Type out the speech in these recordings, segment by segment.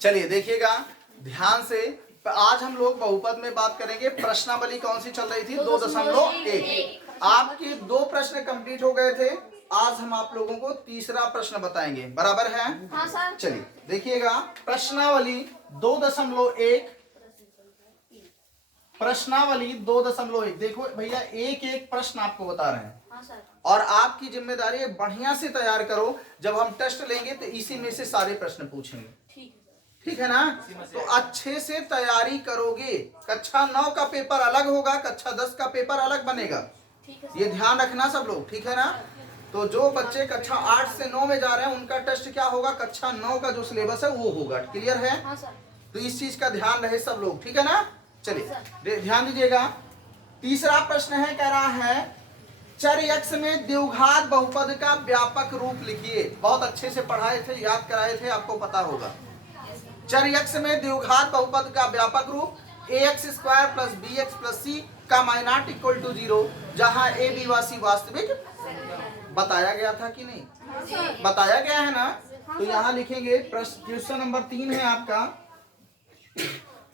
चलिए देखिएगा ध्यान से, आज हम लोग बहुपद में बात करेंगे। प्रश्नावली कौन सी चल रही थी? 2.1। आपके 2 प्रश्न कंप्लीट हो गए थे। आज हम आप लोगों को तीसरा प्रश्न बताएंगे, बराबर है? हाँ सर। चलिए देखिएगा, प्रश्नावली 2.1। प्रश्नावली 2.1। देखो भैया, एक एक प्रश्न आपको बता रहे हैं। हाँ सर। और आपकी जिम्मेदारी है बढ़िया से तैयार करो। जब हम टेस्ट लेंगे तो इसी में से सारे प्रश्न पूछेंगे, ठीक है ना? तो अच्छे से तैयारी करोगे। कक्षा 9 का पेपर अलग होगा, कक्षा 10 का पेपर अलग बनेगा, ये ध्यान रखना सब लोग, ठीक है ना? तो जो बच्चे कक्षा 8 से 9 में जा रहे हैं उनका टेस्ट क्या होगा? कक्षा 9 का जो सिलेबस है वो होगा। क्लियर है? हाँ सर। तो इस चीज का ध्यान रहे सब लोग, ठीक है ना? चलिए ध्यान दीजिएगा। तीसरा प्रश्न है, कह रहा है चर x में द्विघात बहुपद का व्यापक रूप लिखिए। बहुत अच्छे से पढ़ाए थे, याद कराए थे, आपको पता होगा। चर x में द्विघात बहुपद का व्यापक रूप ax² + bx + c का माइनॉट इक्वल टू 0, जहां a b व c वास्तविक बताया गया था कि नहीं? बताया गया है ना? तो यहाँ लिखेंगे, क्वेश्चन नंबर 3 है आपका।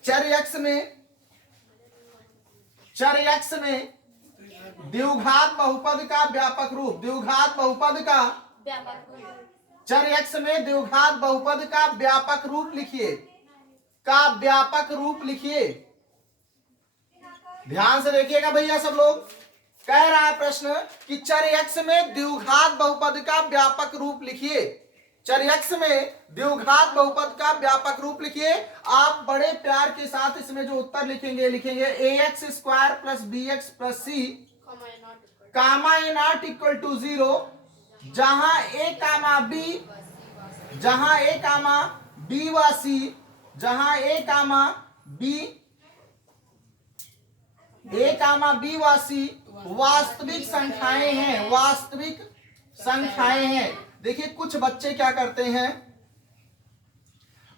चर x में द्विघात बहुपद का व्यापक रूप, द्विघात बहुपद का चर x में द्विघात बहुपद का व्यापक रूप लिखिए, का व्यापक रूप लिखिए। ध्यान से देखिएगा भैया सब लोग। कह रहा है प्रश्न कि चर x में द्विघात बहुपद का व्यापक रूप लिखिए। चर x में द्विघात बहुपद का व्यापक रूप लिखिए। आप बड़े प्यार के साथ इसमें जो उत्तर लिखेंगे, ax² + bx + c comma a not equal to 0, जहां a कामा b व c, जहां a कामा b व c वास्तविक संख्याएं हैं, वास्तविक संख्याएं हैं। देखिए कुछ बच्चे क्या करते हैं,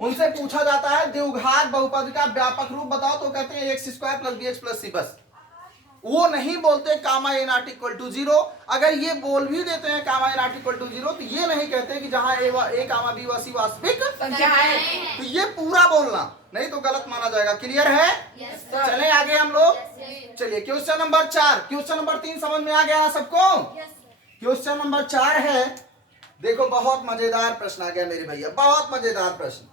उनसे पूछा जाता है द्विघात बहुपद का व्यापक रूप बताओ, तो कहते हैं ax² + bx + c। बस वो नहीं बोलते कामा ए नॉट इक्वल टू 0। अगर ये बोल भी देते हैं कामा ए नॉट इक्वल टू 0, तो ये नहीं कहते कि जहां a कामा b व c वास्तविक संख्या है, तो ये पूरा बोलना, नहीं तो गलत माना जाएगा। क्लियर है? चले आगे हम लोग। चलिए क्वेश्चन नंबर 4। क्वेश्चन नंबर 3 समझ में आ गया सबको? क्वेश्चन नंबर 4 है, देखो बहुत मजेदार प्रश्न आ गया मेरे भैया, बहुत मजेदार प्रश्न।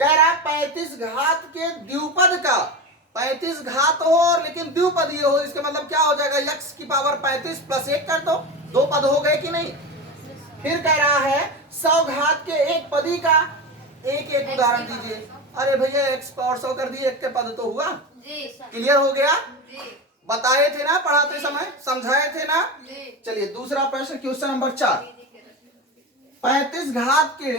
कह रहा है 35 घात के द्विपद का, 35 घात हो और लेकिन द्विपदीय हो, इसका मतलब क्या हो जाएगा? x की पावर 35 + 1 कर दो, 2 पद हो गए कि नहीं? फिर कह रहा है 100 घात के एक पदी का एक एक उदाहरण दीजिए। अरे भैया x पावर 100 कर दिए, एक के पद तो हुआ। क्लियर हो गया? बताए थे ना पढ़ाते समय, समझाए थे ना? चलिए दूसरा प्रश्न, क्वेश्चन नंबर 4। 35 घात के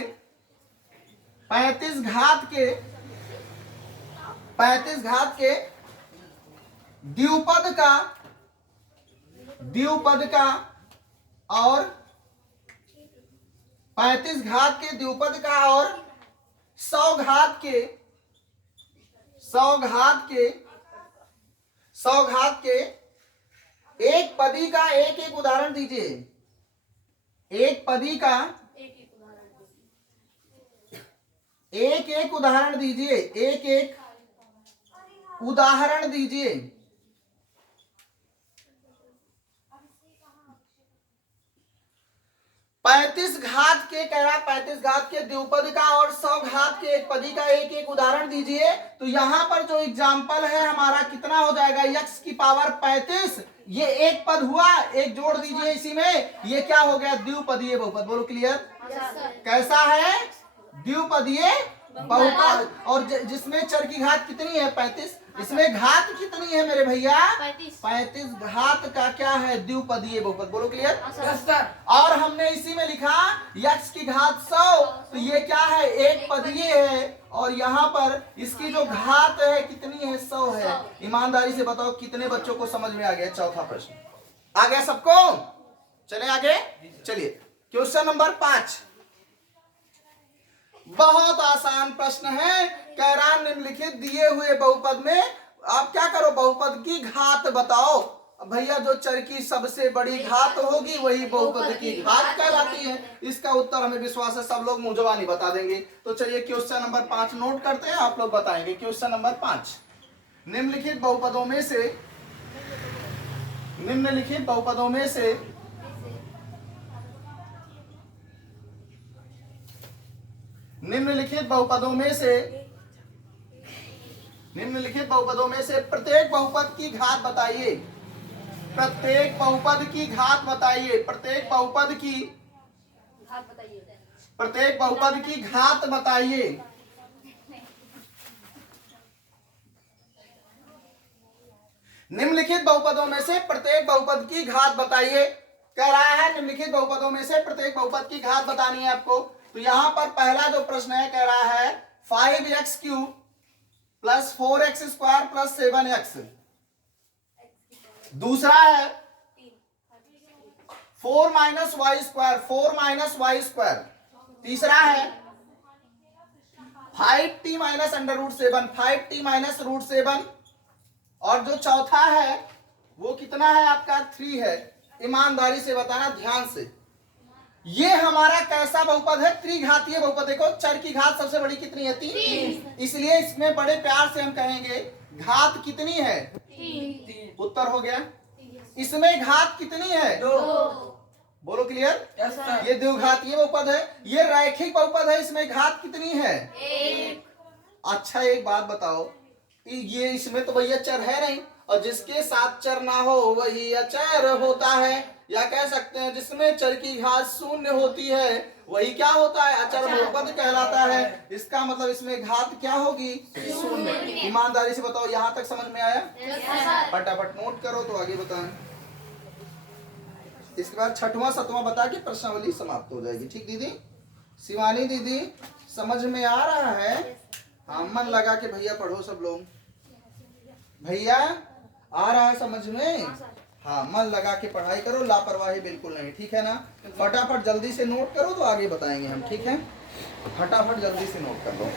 द्विपद का और 35 घात के द्विपद का और 100 घात के एक पदी का एक एक उदाहरण दीजिए। एक पदी का एक एक उदाहरण दीजिए, एक एक उदाहरण दीजिए। पैंतीस घात के, कह रहा 35 घात के द्विपद का और 100 घात के एक पदी का एक एक उदाहरण दीजिए। तो यहां पर जो एग्जाम्पल है हमारा कितना हो जाएगा? x की पावर 35, ये एक पद हुआ, एक जोड़ दीजिए इसी में, ये क्या हो गया? द्विपदीय बहुपद। बोलो क्लियर? कैसा है? द्विपदीय बहुपद। और जिसमें चर की घात कितनी है? 35। इसमें घात कितनी है मेरे भैया? 35 घात का क्या है? द्विपदीय बहुपद। बोलो क्लियर? और हमने इसी में लिखा x की घात 100, तो ये क्या है? एक पदीय है। और यहाँ पर इसकी जो घात है कितनी है? 100 है। ईमानदारी से बताओ कितने बच्चों को समझ में आ गया? चौथा प्रश्न आ गया सबको? चले आगे। चलिए क्वेश्चन नंबर 5, बहुत आसान प्रश्न है। कह रहा निम्नलिखित दिए हुए बहुपद में आप क्या करो? बहुपद की घात बताओ। भैया जो चर की सबसे बड़ी घात होगी वही बहुपद की घात कहलाती है। इसका उत्तर हमें विश्वास है सब लोग मुंजवानी बता देंगे। तो चलिए क्वेश्चन नंबर 5 नोट करते हैं, आप लोग बताएंगे। क्वेश्चन नंबर 5, निम्नलिखित बहुपदों में से निम्नलिखित बहुपदों में से निम्नलिखित बहुपदों में से प्रत्येक बहुपद की घात बताइए। प्रत्येक बहुपद की घात बताइए। प्रत्येक बहुपद की घात बताइए। निम्नलिखित बहुपदों में से प्रत्येक बहुपद की घात बताइए। कह रहा है निम्नलिखित बहुपदों में से प्रत्येक बहुपद की घात बतानी है आपको। तो यहां पर पहला जो प्रश्न है कह रहा है 5x³ plus 4x² plus 7x। दूसरा है 4 माइनस y²। तीसरा है 5t माइनस √7 5t माइनस √7। और जो चौथा है वो कितना है आपका 3 है। ईमानदारी से बताना ध्यान से। ये हमारा कैसा बहुपद है? त्रिघातीय बहुपद। देखो चर की घात सबसे बड़ी कितनी है? 3। इसलिए इसमें बड़े प्यार से हम कहेंगे घात कितनी है? 3। उत्तर हो गया। इसमें घात कितनी है? 2। बोलो क्लियर? yes, ये द्विघातीय बहुपद है, ये रैखिक बहुपद है। इसमें घात कितनी है? 1। अच्छा एक बात बताओ, ये इसमें तो भैया चर है नहीं, और जिसके साथ चर ना हो वही अचर होता है, या कह सकते हैं जिसमें चर की घात 0 होती है वही क्या होता है? अचर बहुपद कहलाता है। इसका मतलब इसमें घात क्या होगी? 0। ईमानदारी से बताओ यहाँ तक समझ में आया? फटाफट नोट करो तो आगे बताएं। इसके बाद 6वां 7वां बता के प्रश्नावली समाप्त हो जाएगी। ठीक दीदी? शिवानी दीदी समझ में आ रहा है? हाँ मन लगा के भैया पढ़ो सब लोग। भैया आ रहा है समझ में? हाँ मन लगा के पढ़ाई करो, लापरवाही बिल्कुल नहीं। ठीक है ना? फटाफट जल्दी से नोट करो तो आगे बताएंगे हम। ठीक है? फटाफट जल्दी से नोट कर लो।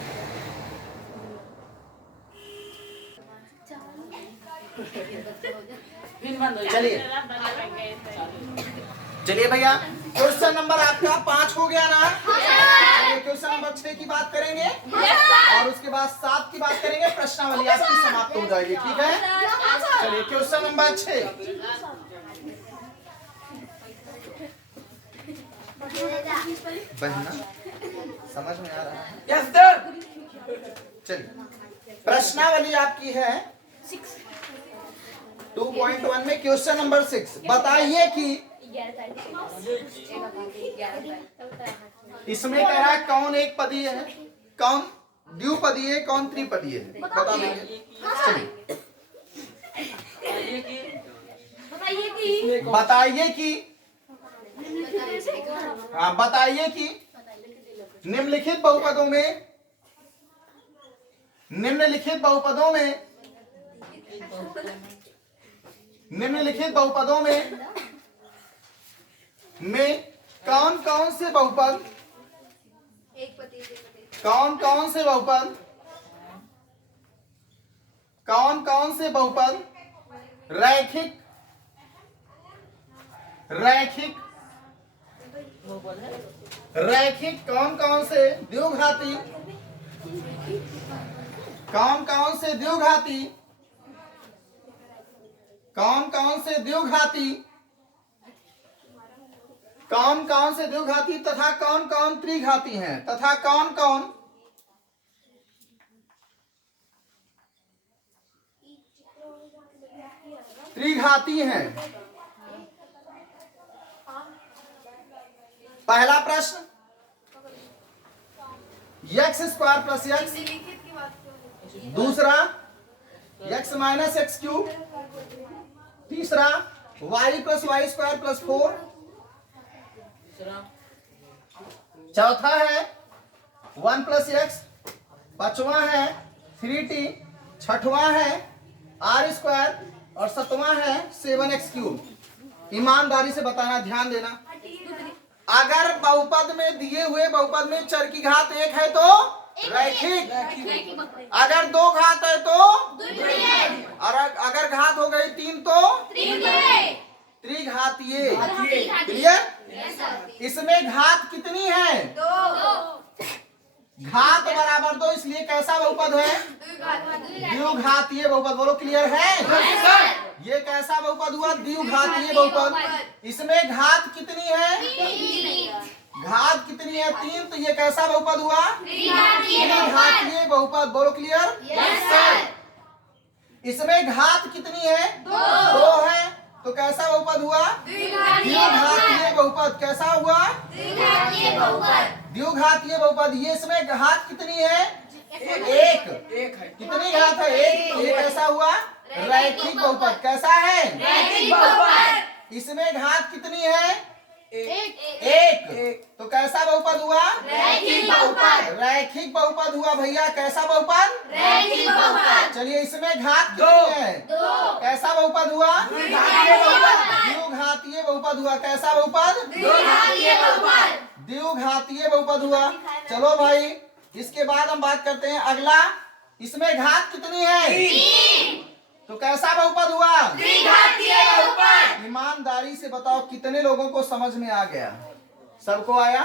चलिए भैया क्वेश्चन नंबर आपका 5 हो गया ना? क्वेश्चन नंबर 6 की बात करेंगे और उसके बाद 7 की बात करेंगे। प्रश्नावली आपकी समाप्त हो जाएगी। ठीक है? चलिए क्वेश्चन नंबर 6। बहना समझ में आ रहा है? Yes sir. चलिए प्रश्नावली आपकी है 2.1 में क्वेश्चन नंबर 6। बताइए कि इसमें कह रहा है कौन एक पदीय है, कौन द्विपदीय है, कौन त्रिपदीय है? बता दीजिए। बताइए कि निम्नलिखित बहुपदों में कौन कौन से बहुपद रैखिक कौन कौन से द्विघाती तथा कौन कौन त्रिघाती हैं, तथा कौन कौन त्रिघाती हैं। पहला प्रश्न x² प्लस x। दूसरा x माइनस x³। तीसरा y प्लस y² प्लस 4। चौथा है 1 प्लस x। पांचवा है 3t। छठवां है r² और 7वां है 7x³। ईमानदारी से बताना, ध्यान देना। अगर बहुपद में दिए हुए बहुपद में चर की घात 1 है तो रैखिक। अगर 2 घात है तो, और अगर घात हो गई 3 तो त्रिघातीय। क्लियर। इसमें घात कितनी है? 2। घात बराबर 2, इसलिए कैसा बहुपद है? द्विघातीय बहुपद। बोलो क्लियर है? ये कैसा बहुपद हुआ? द्विघातीय बहुपद। इसमें घात कितनी है? घात कितनी है? 3, तो ये कैसा बहुपद हुआ? त्रिघातीय बहुपद। बोलो क्लियर? इसमें घात कितनी है? 2 है, तो कैसा बहुपद हुआ? द्विघातीय बहुपद। कैसा हुआ? द्विघातीय बहुपद। ये इसमें घात कितनी है? 1 कितनी घात है? 1, तो ये कैसा हुआ? रैखिक बहुपद। कैसा है? रैखिक बहुपद। इसमें घात कितनी है? 1, तो कैसा बहुपद हुआ? रैखिक बहुपद। रैखिक बहुपद हुआ भैया। कैसा बहुपद? रैखिक बहुपद। चलिए इसमें घात कितनी है? 2, कैसा बहुपद हुआ? द्विघातीय बहुपद। द्विघातीय बहुपद हुआ। कैसा बहुपद? द्विघातीय बहुपद। द्विघातीय बहुपद हुआ। चलो भाई, इसके बाद हम बात करते हैं अगला। इसमें घात कितनी है? 3, तो कैसा बहुपद हुआ? त्रिघातीय बहुपद। ईमानदारी से बताओ कितने लोगों को समझ में आ गया? सबको आया?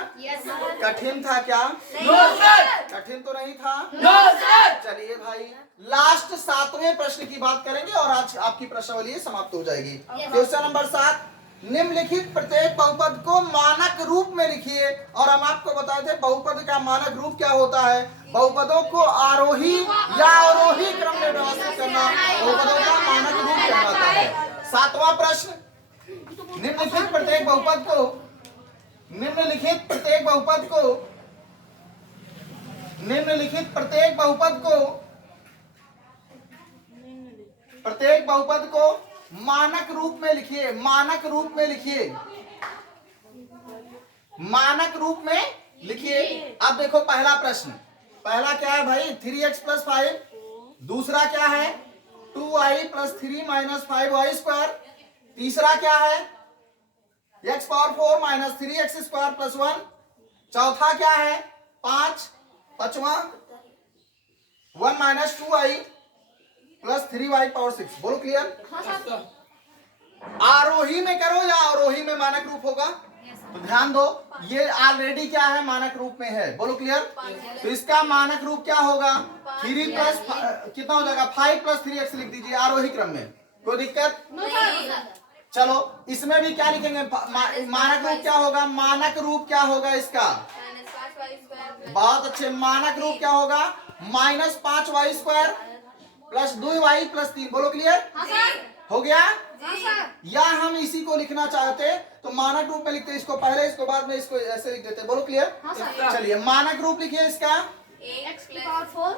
कठिन था क्या? No sir. कठिन तो नहीं था? No sir. चलिए भाई, लास्ट 7वें प्रश्न की बात करेंगे और आज आपकी प्रश्नावली समाप्त हो जाएगी। क्वेश्चन नंबर 7, निम्नलिखित प्रत्येक बहुपद को मानक रूप में लिखिए। और हम आपको बताए थे बहुपद का मानक रूप क्या होता है। बहुपदों को आरोही या अवरोही क्रम में व्यवस्थित करना बहुपदों का मानक रूप कहलाता है। 7वां प्रश्न, निम्नलिखित प्रत्येक बहुपद को निम्नलिखित प्रत्येक बहुपद को मानक रूप में लिखिए। मानक रूप में लिखिए। मानक रूप में लिखिए। अब देखो पहला प्रश्न, पहला क्या है भाई? 3x + 5। दूसरा क्या है? 2i + 3 - 5y²। तीसरा क्या है? x⁴ - 3x² + 1। चौथा क्या है? 5। पांचवा 1 - 2i + 3y⁴। बोलो क्लियर? आरोही में करो या अवरोही में मानक रूप होगा? तो ध्यान दो, ये ऑलरेडी क्या है? मानक रूप में है। बोलो क्लियर? तो इसका मानक रूप क्या होगा? 3 + कितना हो जाएगा? 5 + 3x लिख दीजिए आरोही क्रम में। कोई दिक्कत? चलो इसमें भी क्या लिखेंगे? मानक रूप क्या होगा? मानक रूप क्या होगा इसका? बहुत अच्छे। मानक रूप क्या होगा? -5y² + 2y + 3। बोलो क्लियर? हो गया? या हम इसी को लिखना चाहते तो मानक रूप में लिखते, इसको पहले इसको बाद में इसको ऐसे लिख देते। बोलो क्लियर? चलिए मानक रूप लिखिए इसका। x⁴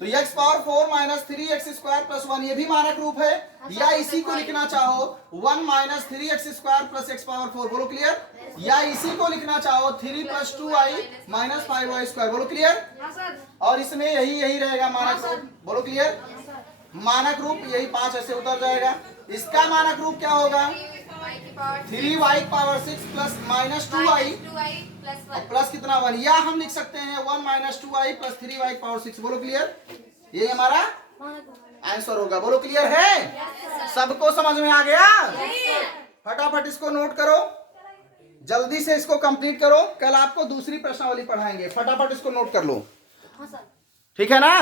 तो x⁴ - 3x² + 1 ये भी मानक रूप है। या इसी को लिखना चाहो 1 - 3x² + x⁴। बोलो क्लियर? या इसी को लिखना चाहो 3 + 2i - 5y²। बोलो क्लियर? और इसमें यही रहेगा मानक रूप। बोलो क्लियर? मानक रूप यही 5 ऐसे उतर जाएगा। इसका मानक रूप क्या होगा? 3y⁴ + -2i प्लस कितना 1। या हम लिख सकते हैं 1 - 2i + 3y⁴। बोलो क्लियर? ये हमारा आंसर होगा। बोलो क्लियर है? सबको समझ में आ गया? फटाफट इसको नोट करो, जल्दी से इसको कंप्लीट करो। कल आपको दूसरी प्रश्नावली पढ़ाएंगे, फटाफट इसको नोट कर लो। ठीक है ना?